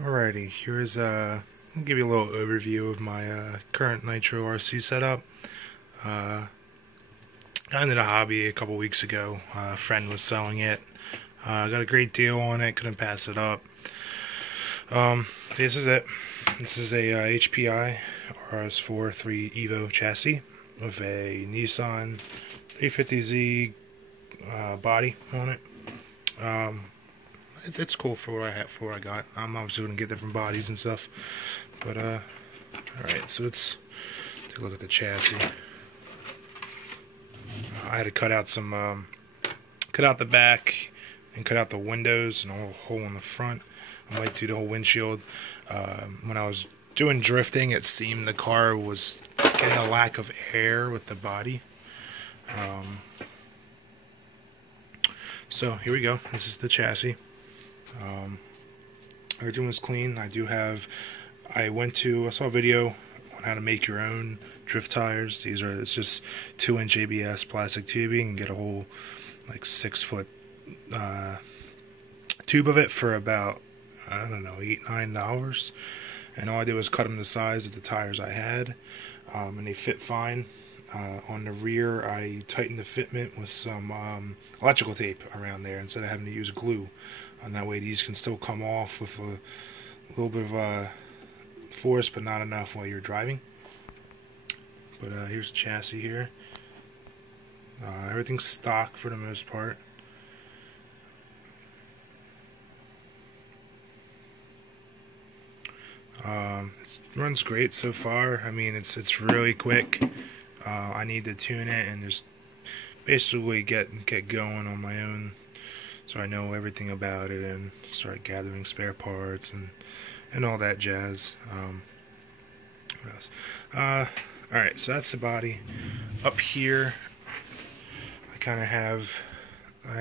Alrighty, here's I'll give you a little overview of my current Nitro RC setup. Got into the hobby a couple weeks ago. A friend was selling it. Got a great deal on it, couldn't pass it up. This is it. This is a HPI RS4 3 Evo chassis with a Nissan 350Z body on it. It's cool for what I got. I'm obviously gonna get different bodies and stuff, but alright, so let's take a look at the chassis. I had to cut out the back and cut out the windows and a hole in the front. I might do the whole windshield. When I was doing drifting, it seemed the car was getting a lack of air with the body. So here we go. This is the chassis. Everything was clean. I saw a video on how to make your own drift tires. It's just 2-inch ABS plastic tubing and get a whole like 6-foot tube of it for about, I don't know, $8-9. And all I did was cut them the size of the tires I had, and they fit fine. On the rear, I tightened the fitment with some electrical tape around there instead of having to use glue. And that way these can still come off with a little bit of force, but not enough while you're driving. But here's the chassis here. Everything's stock for the most part. It runs great so far. I mean, it's really quick. I need to tune it and just basically get going on my own, so I know everything about it and start gathering spare parts and all that jazz. What else? Alright, so that's the body. Up here, I have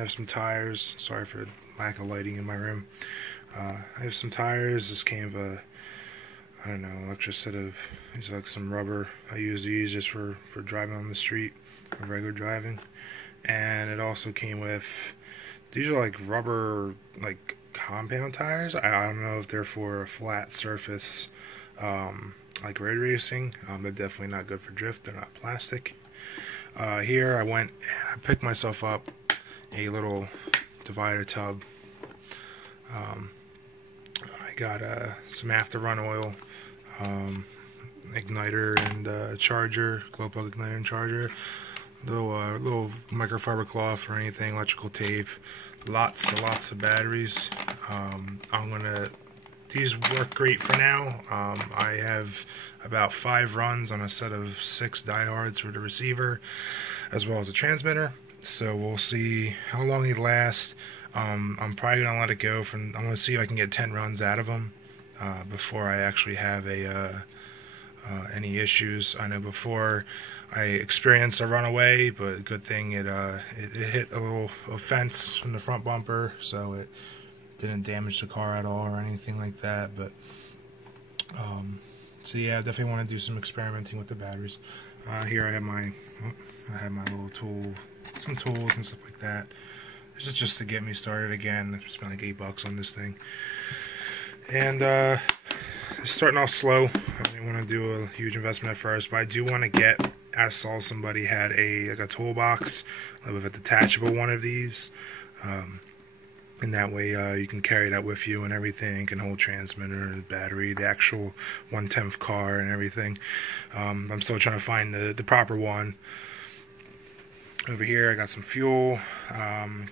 some tires. Sorry for the lack of lighting in my room. I have some tires. This came with a, I don't know, extra set of, these are like some rubber. I use these just for driving on the street, or regular driving. And it also came with, these are like rubber, like compound tires. I don't know if they're for a flat surface, like road racing. They're definitely not good for drift. They're not plastic. Here I went and I picked myself up a little divider tub. I got some after run oil, igniter and charger, glow plug igniter and charger, little microfiber cloth or anything, electrical tape, lots of batteries. These work great for now. I have about 5 runs on a set of 6 diehards for the receiver, as well as the transmitter. So we'll see how long they last. I'm probably gonna let it go I'm gonna see if I can get 10 runs out of them before I actually have any issues. I know before I experienced a runaway, but good thing it hit a fence from the front bumper, so it didn't damage the car at all or anything like that. But so yeah, I definitely want to do some experimenting with the batteries. Here I have my little tool, some tools and stuff like that. This is just to get me started again. I spent like $8 on this thing, and it's starting off slow. I didn't want to do a huge investment at first, but I do want to get. I saw somebody had like a toolbox with a detachable one of these, and that way you can carry that with you and everything. Can hold transmitter, battery, the actual 1/10 car, and everything. I'm still trying to find the proper one. Over here I got some fuel.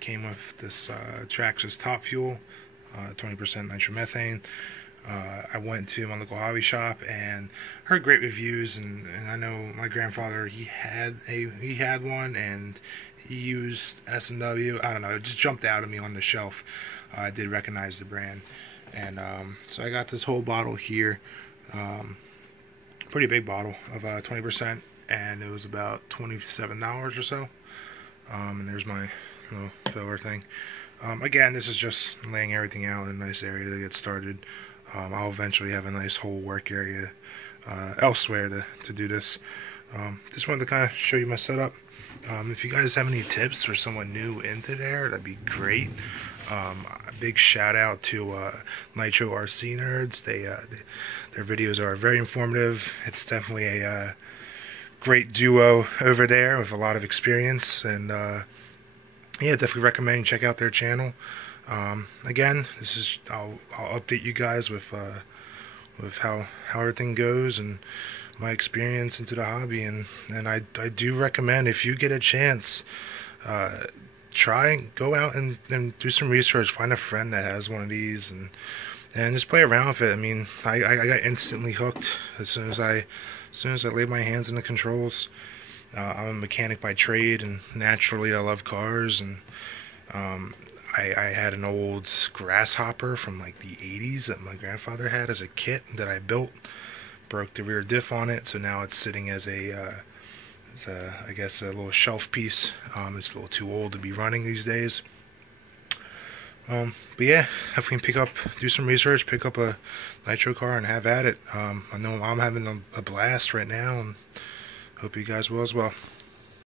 Came with this Traxxas Top Fuel, 20% nitromethane. I went to my local hobby shop and heard great reviews, and I know my grandfather, he had one and he used S&W. I don't know, it just jumped out at me on the shelf. I did recognize the brand, and so I got this whole bottle here, pretty big bottle of 20%, and it was about $27 or so. And there's my little filler thing. Again, this is just laying everything out in a nice area to get started. I'll eventually have a nice whole work area elsewhere to do this. Just wanted to kind of show you my setup. If you guys have any tips for someone new into there, that'd be great. Big shout out to Nitro RC nerds. Their videos are very informative. It's definitely a great duo over there with a lot of experience, and yeah, definitely recommend you check out their channel. Again, this is I'll update you guys with how everything goes and my experience into the hobby, and I do recommend, if you get a chance, try and go out and do some research, find a friend that has one of these, and just play around with it. I mean, I got instantly hooked as soon as I laid my hands in the controls. I'm a mechanic by trade, and naturally I love cars, and I had an old Grasshopper from like the 80s that my grandfather had as a kit that I built. Broke the rear diff on it, so now it's sitting as I guess a little shelf piece. It's a little too old to be running these days. But yeah, definitely do some research, pick up a Nitro car and have at it. I know I'm having a blast right now, and hope you guys will as well.